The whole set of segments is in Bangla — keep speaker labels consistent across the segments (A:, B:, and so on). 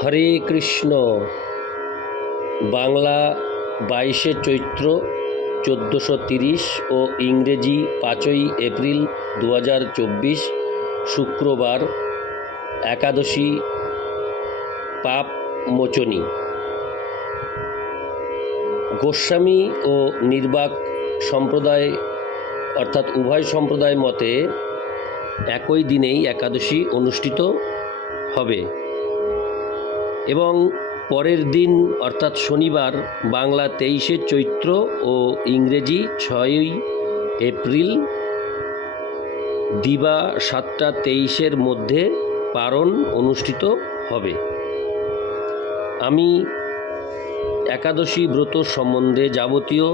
A: হরে কৃষ্ণ বাংলা বাইশে চৈত্র চোদ্দোশো তিরিশ ও ইংরেজি পাঁচই এপ্রিল দু চব্বিশ শুক্রবার একাদশী পাপ মোচনী গোস্বামী ও নির্বাক সম্প্রদায় অর্থাৎ উভয় সম্প্রদায় মতে একই দিনেই একাদশী অনুষ্ঠিত হবে এবং পরের দিন অর্থাৎ শনিবার বাংলা তেইশে চৈত্র ও ইংরেজি ছয়ই এপ্রিল দিবা সাতটা তেইশের মধ্যে পারণ অনুষ্ঠিত হবে আমি একাদশী ব্রত সম্বন্ধে যাবতীয়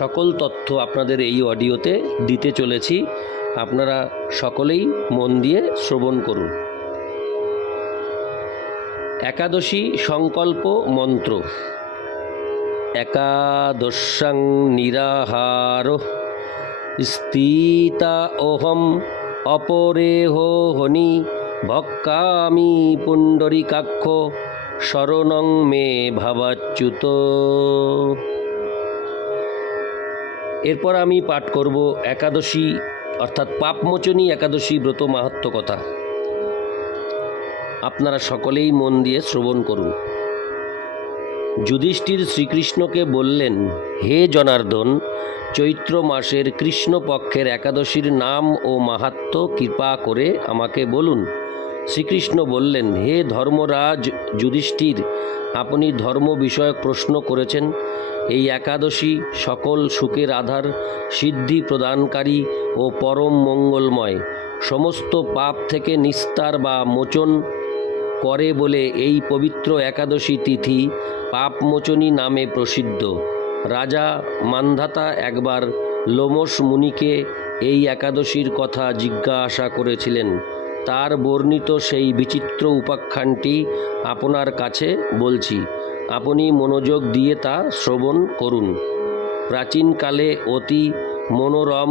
A: সকল তথ্য আপনাদের এই অডিওতে দিতে চলেছি আপনারা সকলেই মন দিয়ে শ্রবণ করুন একাদশী সংকল্প মন্ত্র একাদশং নিরাহার স্থিতা অহম অপরেহ হনি ভক্কামি পুণ্ডরিকাক্ষ শরণং মে ভাবাচ্যুত এরপর আমি পাঠ করব একাদশী অর্থাৎ পাপমোচনী একাদশী ব্রত মাহাত্ম কথা আপনারা সকলেই মন দিয়ে শ্রবণ করুন যুধিষ্ঠির শ্রীকৃষ্ণকে বললেন হে জনার্দন চৈত্র মাসের কৃষ্ণপক্ষের একাদশীর নাম ও মাহাত্ম কৃপা করে আমাকে বলুন শ্রীকৃষ্ণ বললেন হে ধর্মরাজ যুধিষ্ঠির আপনি ধর্ম বিষয়ক প্রশ্ন করেছেন এই একাদশী সকল সুখের আধার সিদ্ধি প্রদানকারী ও পরম মঙ্গলময় সমস্ত পাপ থেকে নিস্তার বা মোচন করে বলে এই পবিত্র একাদশী তিথি পাপমোচনী নামে প্রসিদ্ধ রাজা মান্ধাতা একবার লোমস মুনিকে এই একাদশীর কথা জিজ্ঞাসা করেছিলেন তার বর্ণিত সেই বিচিত্র উপাখ্যানটি আপনার কাছে বলছি আপনি মনোযোগ দিয়ে তা শ্রবণ করুন প্রাচীনকালে অতি মনোরম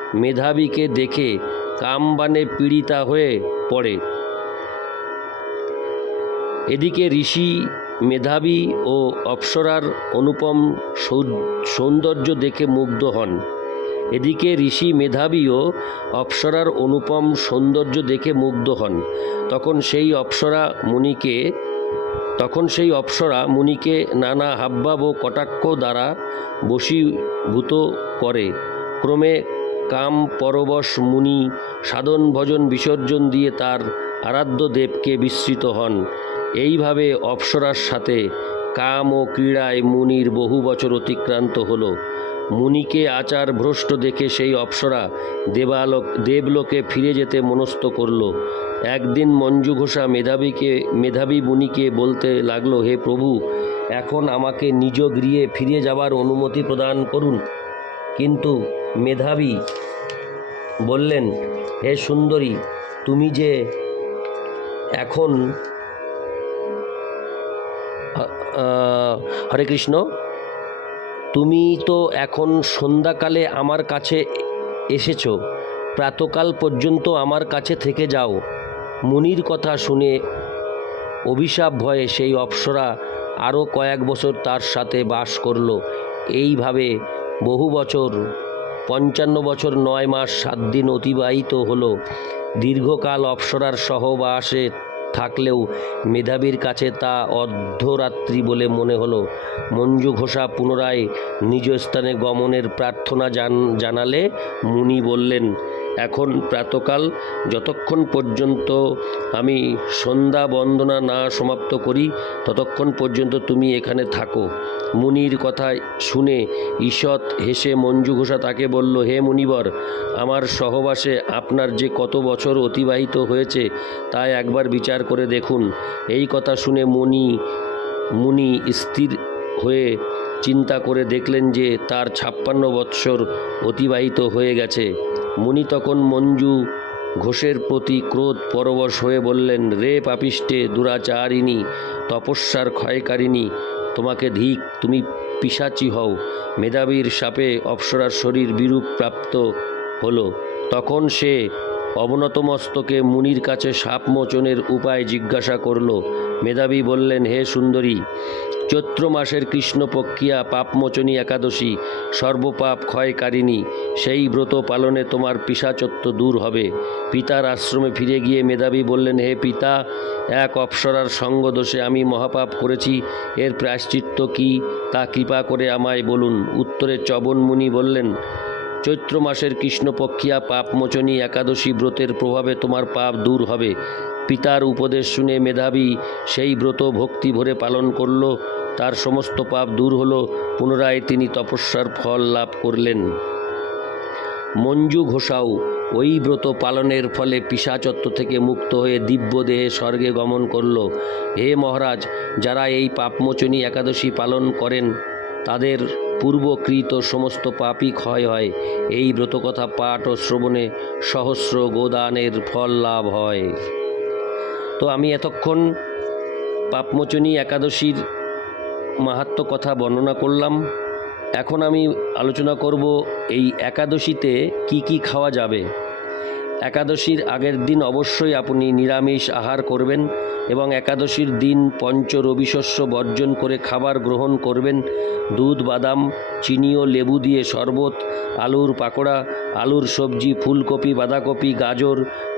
A: মেধাবীকে দেখে কামবানে পীড়িতা হয়ে পড়ে এদিকে ঋষি মেধাবী ও অপ্সরার অনুপম সৌন্দর্য দেখে মুগ্ধ হন এদিকে ঋষি মেধাবী ও অপ্সরার অনুপম সৌন্দর্য দেখে মুগ্ধ হন তখন সেই অপ্সরা মুনিকে তখন সেই অপ্সরা মুনিকে নানা হাব্বাব ও কটাক্ষ দ্বারা বশীভূত করে ক্রমে কাম পরবশ মুনি সাধন ভজন বিসর্জন দিয়ে তার আরাধ্য দেবকে বিস্মৃত হন এইভাবে অপ্সরার সাথে কাম ও ক্রীড়ায় মুনির বহু বছর অতিক্রান্ত হল মুনিকে আচার ভ্রষ্ট দেখে সেই অপ্সরা দেবালোক দেবলোকে ফিরে যেতে মনস্থ করল একদিন মঞ্জু ঘোষা মেধাবীকে মেধাবী মুনিকে বলতে লাগলো হে প্রভু এখন আমাকে নিজ গৃহে ফিরে যাবার অনুমতি প্রদান করুন কিন্তু মেধাবী বললেন হে সুন্দরী তুমি যে এখন হরে কৃষ্ণ তুমি তো এখন সন্ধ্যাকালে আমার কাছে এসেছ প্রাতকাল পর্যন্ত আমার কাছে থেকে যাও মুনির কথা শুনে অভিশাপ ভয়ে সেই অপ্সরা আরও কয়েক বছর তার সাথে বাস করল এইভাবে বহু বছর পঞ্চান্ন বছর নয় মাস সাত দিন অতিবাহিত হলো দীর্ঘকাল অপসরার সহবাসে থাকলেও মেধাবীর কাছে তা অর্ধরাত্রি বলে মনে হলো মঞ্জু ঘোষা পুনরায় নিজ স্থানে গমনের প্রার্থনা জানালে মুনি বললেন এখন প্রাতকাল যতক্ষণ পর্যন্ত আমি সন্ধ্যা বন্দনা না সমাপ্ত করি ততক্ষণ পর্যন্ত তুমি এখানে থাকো মুনির কথা শুনে ঈষৎ হেসে মঞ্জু ঘোষা তাকে বলল হে মুনিবর আমার সহবাসে আপনার যে কত বছর অতিবাহিত হয়েছে তাই একবার বিচার করে দেখুন এই কথা শুনে মুনি মুনি স্থির হয়ে চিন্তা করে দেখলেন যে তার ছাপ্পান্ন বৎসর অতিবাহিত হয়ে গেছে মুনি তখন মঞ্জু ঘোষের প্রতি ক্রোধ পরবশ হয়ে বললেন রে পাপিষ্টে দুরাচারিণী তপস্যার ক্ষয়কারিণী তোমাকে ধিক তুমি পিসাচি হও মেধাবীর সাপে অপ্সরার শরীর বিরূপ প্রাপ্ত হল তখন সে অবনতমস্তকে মুনির কাছে সাপ মোচনের উপায় জিজ্ঞাসা করল মেধাবী বললেন হে সুন্দরী চৈত্র মাসের কৃষ্ণপক্ষিয়া পাপমোচনী একাদশী সর্বপাপ ক্ষয়কারিণী সেই ব্রত পালনে তোমার পিসাচত্ব দূর হবে পিতার আশ্রমে ফিরে গিয়ে মেধাবী বললেন হে পিতা এক অপসরার সঙ্গদোষে আমি মহাপাপ করেছি এর প্রায়শ্চিত্ত কি তা কৃপা করে আমায় বলুন উত্তরে চবনমুনি বললেন চৈত্র মাসের কৃষ্ণপক্ষিয়া পাপমোচনী একাদশী ব্রতের প্রভাবে তোমার পাপ দূর হবে পিতার উপদেশ শুনে মেধাবী সেই ব্রত ভক্তি ভরে পালন করল তার সমস্ত পাপ দূর হল পুনরায় তিনি তপস্যার ফল লাভ করলেন মঞ্জু ঘোষাও ওই ব্রত পালনের ফলে পিসাচত্ব থেকে মুক্ত হয়ে দিব্য দেহে স্বর্গে গমন করল হে মহারাজ যারা এই পাপমোচনী একাদশী পালন করেন তাদের পূর্বকৃত সমস্ত পাপই ক্ষয় হয় এই ব্রতকথা পাঠ ও শ্রবণে সহস্র গোদানের ফল লাভ হয় তো আমি এতক্ষণ পাপমোচনী একাদশীর মাহাত্ম কথা বর্ণনা করলাম এখন আমি আলোচনা করব এই একাদশীতে কি কি খাওয়া যাবে একাদশীর আগের দিন অবশ্যই আপনি নিরামিষ আহার করবেন এবং একাদশীর দিন পঞ্চ রবিশস্য বর্জন করে খাবার গ্রহণ করবেন দুধ বাদাম চিনি ও লেবু দিয়ে শরবত আলুর পাকোড়া আলুর সবজি ফুলকপি বাঁধাকপি গাজর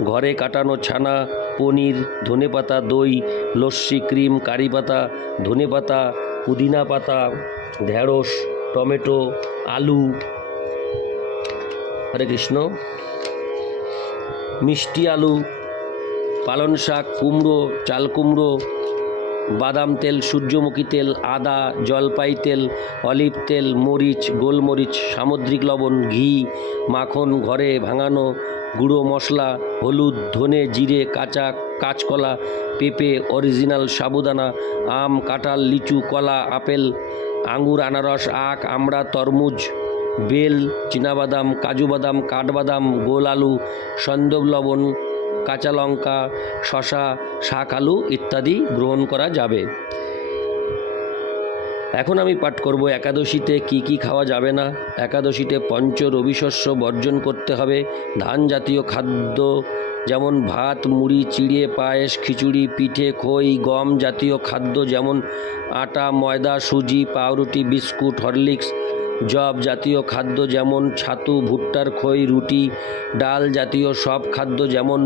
A: ঘরে কাটানো ছানা পনির ধনেপাতা দই লস্যি ক্রিম কারি পাতা ধনেপাতা পুদিনা পাতা ঢ্যাঁড়স টমেটো আলু হরে কৃষ্ণ মিষ্টি আলু পালন শাক কুমড়ো চাল কুমড়ো বাদাম তেল সূর্যমুখী তেল আদা জলপাই তেল অলিভ তেল মরিচ গোলমরিচ সামুদ্রিক লবণ ঘি মাখন ঘরে ভাঙানো গুঁড়ো মশলা হলুদ ধনে জিরে কাঁচা কাঁচকলা পেঁপে অরিজিনাল সাবুদানা আম কাঁঠাল লিচু কলা আপেল আঙুর আনারস আখ আমড়া তরমুজ বেল চীনাবাদাম কাজু বাদাম কাঠবাদাম গোল আলু সন্দব লবণ কাঁচা লঙ্কা শশা শাক আলু ইত্যাদি গ্রহণ করা যাবে এখন আমি পাঠ করব একাদশীতে কি কি খাওয়া যাবে না একাদশীতে পঞ্চ রবিশস্য বর্জন করতে হবে ধান জাতীয় খাদ্য যেমন ভাত মুড়ি চিড়ে পায়েস খিচুড়ি পিঠে খই গম জাতীয় খাদ্য যেমন আটা ময়দা সুজি পাউরুটি বিস্কুট হরলিক্স জব জাতীয় খাদ্য যেমন ছাতু ভুট্টার খই রুটি ডাল জাতীয় সব খাদ্য যেমন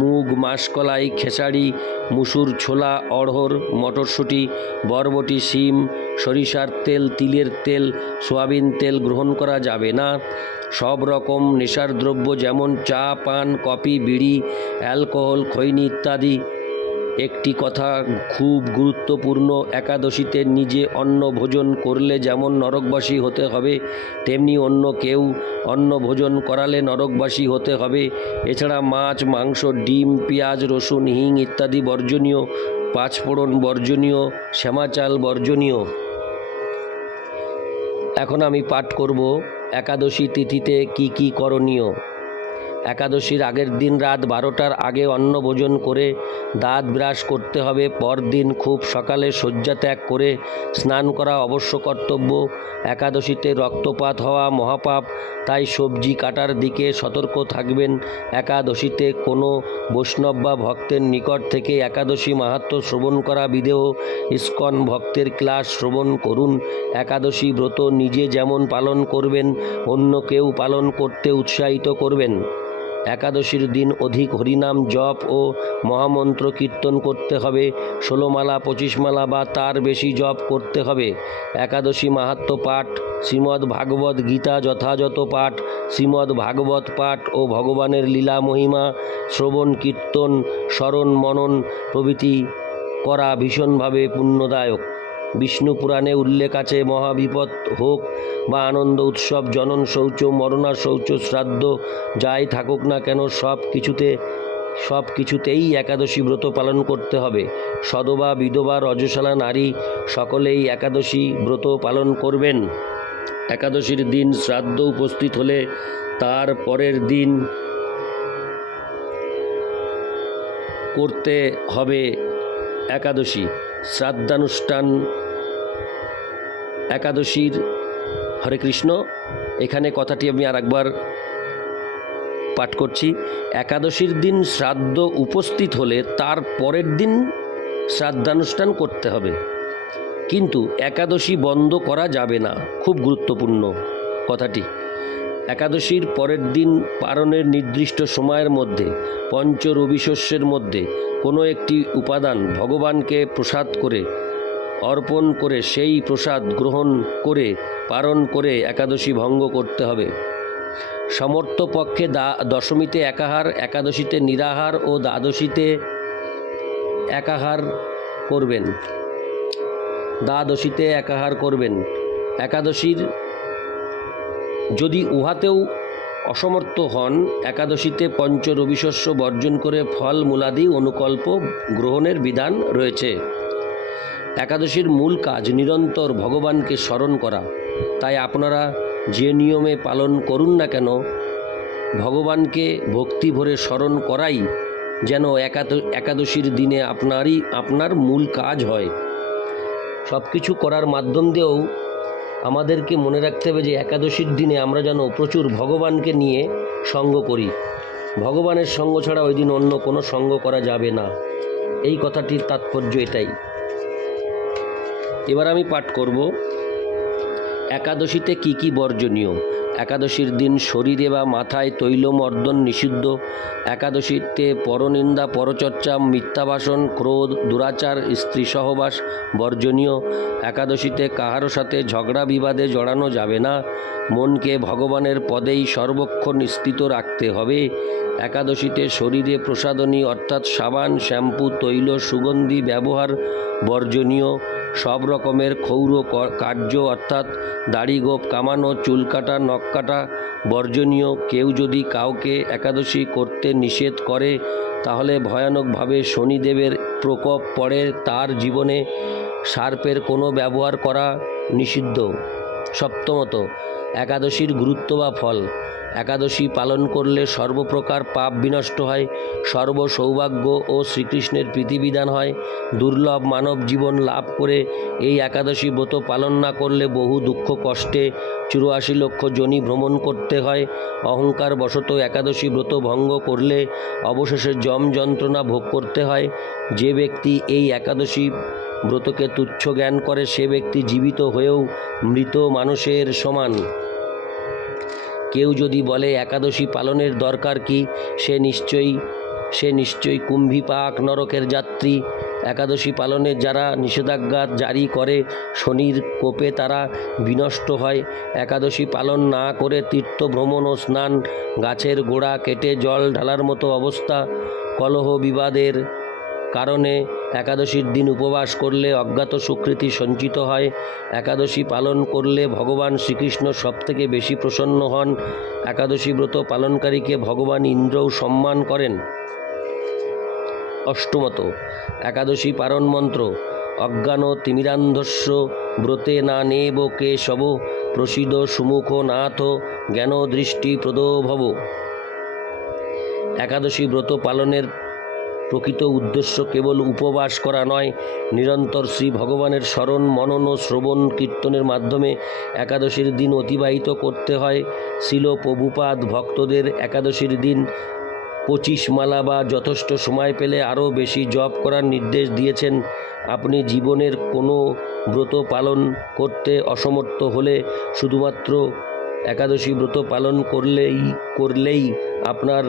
A: মুগ মাসকলাই খেসারি মুসুর ছোলা অড়হর মটরশুঁটি বরবটি শিম সরিষার তেল তিলের তেল সোয়াবিন তেল গ্রহণ করা যাবে না সব রকম নেশার দ্রব্য যেমন চা পান কফি বিড়ি অ্যালকোহল খৈনি ইত্যাদি একটি কথা খুব গুরুত্বপূর্ণ একাদশীতে নিজে অন্ন ভোজন করলে যেমন নরকবাসী হতে হবে তেমনি অন্য কেউ অন্ন ভোজন করালে নরকবাসী হতে হবে এছাড়া মাছ মাংস ডিম পেঁয়াজ রসুন হিং ইত্যাদি বর্জনীয় পাঁচফোড়ন বর্জনীয় শ্যামাচাল বর্জনীয় এখন আমি পাঠ করব একাদশী তিথিতে কি কি করণীয় একাদশীর আগের দিন রাত বারোটার আগে অন্ন ভোজন করে দাঁত ব্রাশ করতে হবে পরদিন খুব সকালে শয্যা ত্যাগ করে স্নান করা অবশ্য কর্তব্য একাদশীতে রক্তপাত হওয়া মহাপাপ তাই সবজি কাটার দিকে সতর্ক থাকবেন একাদশীতে কোনো বৈষ্ণব বা ভক্তের নিকট থেকে একাদশী মাহাত্ম শ্রবণ করা বিদেহ ইস্কন ভক্তের ক্লাস শ্রবণ করুন একাদশী ব্রত নিজে যেমন পালন করবেন অন্য কেউ পালন করতে উৎসাহিত করবেন একাদশীর দিন অধিক হরিনাম জপ ও মহামন্ত্র কীর্তন করতে হবে ষোলোমালা মালা বা তার বেশি জপ করতে হবে একাদশী মাহাত্ম পাঠ শ্রীমদ্ ভাগবত গীতা যথাযথ পাঠ শ্রীমদ্ ভাগবত পাঠ ও ভগবানের লীলা মহিমা শ্রবণ কীর্তন স্মরণ মনন প্রভৃতি করা ভীষণভাবে পুণ্যদায়ক বিষ্ণু পুরাণে উল্লেখ আছে মহাবিপদ হোক বা আনন্দ উৎসব জনন শৌচ মরণা শৌচ শ্রাদ্ধ যাই থাকুক না কেন সব কিছুতে সব কিছুতেই একাদশী ব্রত পালন করতে হবে সদবা বিধবা রজশালা নারী সকলেই একাদশী ব্রত পালন করবেন একাদশীর দিন শ্রাদ্ধ উপস্থিত হলে তার পরের দিন করতে হবে একাদশী শ্রাদ্ধানুষ্ঠান একাদশীর হরে কৃষ্ণ এখানে কথাটি আমি আর একবার পাঠ করছি একাদশীর দিন শ্রাদ্ধ উপস্থিত হলে তার পরের দিন শ্রাদ্ধানুষ্ঠান করতে হবে কিন্তু একাদশী বন্ধ করা যাবে না খুব গুরুত্বপূর্ণ কথাটি একাদশীর পরের দিন পারণের নির্দিষ্ট সময়ের মধ্যে পঞ্চ রবিশস্যের মধ্যে কোনো একটি উপাদান ভগবানকে প্রসাদ করে অর্পণ করে সেই প্রসাদ গ্রহণ করে পালন করে একাদশী ভঙ্গ করতে হবে সমর্থপক্ষে দা দশমীতে একাহার একাদশীতে নিরাহার ও দ্বাদশীতে একাহার করবেন দ্বাদশীতে একাহার করবেন একাদশীর যদি উহাতেও অসমর্থ হন একাদশীতে পঞ্চ রবিশস্য বর্জন করে ফল মূলাদি অনুকল্প গ্রহণের বিধান রয়েছে একাদশীর মূল কাজ নিরন্তর ভগবানকে স্মরণ করা তাই আপনারা যে নিয়মে পালন করুন না কেন ভগবানকে ভক্তি ভরে স্মরণ করাই যেন একাদশীর দিনে আপনারই আপনার মূল কাজ হয় সব কিছু করার মাধ্যম দিয়েও আমাদেরকে মনে রাখতে হবে যে একাদশীর দিনে আমরা যেন প্রচুর ভগবানকে নিয়ে সঙ্গ করি ভগবানের সঙ্গ ছাড়া ওই দিন অন্য কোনো সঙ্গ করা যাবে না এই কথাটির তাৎপর্য এটাই এবার আমি পাঠ করব একাদশীতে কি কি বর্জনীয় একাদশীর দিন শরীরে বা মাথায় তৈলমর্দন নিষিদ্ধ একাদশীতে পরনিন্দা পরচর্চা মিথ্যাবাসন ক্রোধ দুরাচার স্ত্রী সহবাস বর্জনীয় একাদশীতে কাহারো সাথে ঝগড়া বিবাদে জড়ানো যাবে না মনকে ভগবানের পদেই সর্বক্ষণ স্থিত রাখতে হবে একাদশীতে শরীরে প্রসাদনী অর্থাৎ সাবান শ্যাম্পু তৈল সুগন্ধি ব্যবহার বর্জনীয় সব রকমের ক্ষৌর কার্য অর্থাৎ দাড়ি গোপ কামানো চুল কাটা নখ কাটা বর্জনীয় কেউ যদি কাউকে একাদশী করতে নিষেধ করে তাহলে ভয়ানকভাবে শনিদেবের প্রকোপ পড়ে তার জীবনে সার্পের কোনো ব্যবহার করা নিষিদ্ধ সপ্তমত একাদশীর গুরুত্ব বা ফল একাদশী পালন করলে সর্বপ্রকার পাপ বিনষ্ট হয় সর্ব সৌভাগ্য ও শ্রীকৃষ্ণের প্রীতিবিধান হয় দুর্লভ মানব জীবন লাভ করে এই একাদশী ব্রত পালন না করলে বহু দুঃখ কষ্টে চুরাশি লক্ষ জনি ভ্রমণ করতে হয় অহংকার বশত একাদশী ব্রত ভঙ্গ করলে অবশেষে জম যন্ত্রণা ভোগ করতে হয় যে ব্যক্তি এই একাদশী ব্রতকে তুচ্ছ জ্ঞান করে সে ব্যক্তি জীবিত হয়েও মৃত মানুষের সমান কেউ যদি বলে একাদশী পালনের দরকার কি সে নিশ্চয়ই সে নিশ্চয়ই কুম্ভীপাক নরকের যাত্রী একাদশী পালনের যারা নিষেধাজ্ঞা জারি করে শনির কোপে তারা বিনষ্ট হয় একাদশী পালন না করে তীর্থ ভ্রমণ ও স্নান গাছের গোড়া কেটে জল ঢালার মতো অবস্থা কলহ বিবাদের কারণে একাদশীর দিন উপবাস করলে অজ্ঞাত সুকৃতি সঞ্চিত হয় একাদশী পালন করলে ভগবান শ্রীকৃষ্ণ সবথেকে বেশি প্রসন্ন হন একাদশী ব্রত পালনকারীকে ভগবান ইন্দ্রও সম্মান করেন অষ্টমত একাদশী পারণ মন্ত্র অজ্ঞান তিমিরান্ধস্য ব্রতে না নেব কে শব প্রসিদ সুমুখ নাথ জ্ঞান দৃষ্টি প্রদোভব একাদশী ব্রত পালনের প্রকৃত উদ্দেশ্য কেবল উপবাস করা নয় নিরন্তর শ্রী ভগবানের স্মরণ মনন ও শ্রবণ কীর্তনের মাধ্যমে একাদশীর দিন অতিবাহিত করতে হয় শিল প্রভুপাদ ভক্তদের একাদশীর দিন পঁচিশ মালা বা যথেষ্ট সময় পেলে আরও বেশি জপ করার নির্দেশ দিয়েছেন আপনি জীবনের কোনো ব্রত পালন করতে অসমর্থ হলে শুধুমাত্র একাদশী ব্রত পালন করলেই করলেই আপনার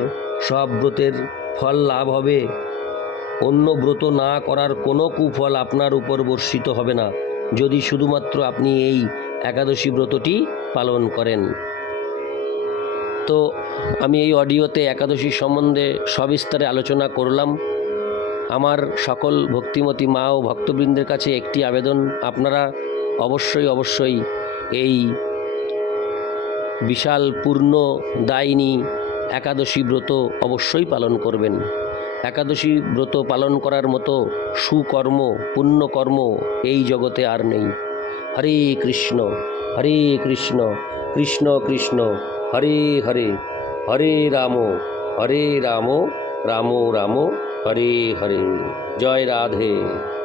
A: সব ব্রতের ফল লাভ হবে অন্য ব্রত না করার কোনো কুফল আপনার উপর বর্ষিত হবে না যদি শুধুমাত্র আপনি এই একাদশী ব্রতটি পালন করেন তো আমি এই অডিওতে একাদশী সম্বন্ধে সবিস্তারে আলোচনা করলাম আমার সকল ভক্তিমতী মা ও ভক্তবৃন্দের কাছে একটি আবেদন আপনারা অবশ্যই অবশ্যই এই বিশাল পূর্ণ দায়িনী একাদশী ব্রত অবশ্যই পালন করবেন একাদশী ব্রত পালন করার মতো সুকর্ম পুণ্যকর্ম এই জগতে আর নেই হরে কৃষ্ণ হরে কৃষ্ণ কৃষ্ণ কৃষ্ণ হরে হরে হরে রাম হরে রাম রাম রাম হরে হরে জয় রাধে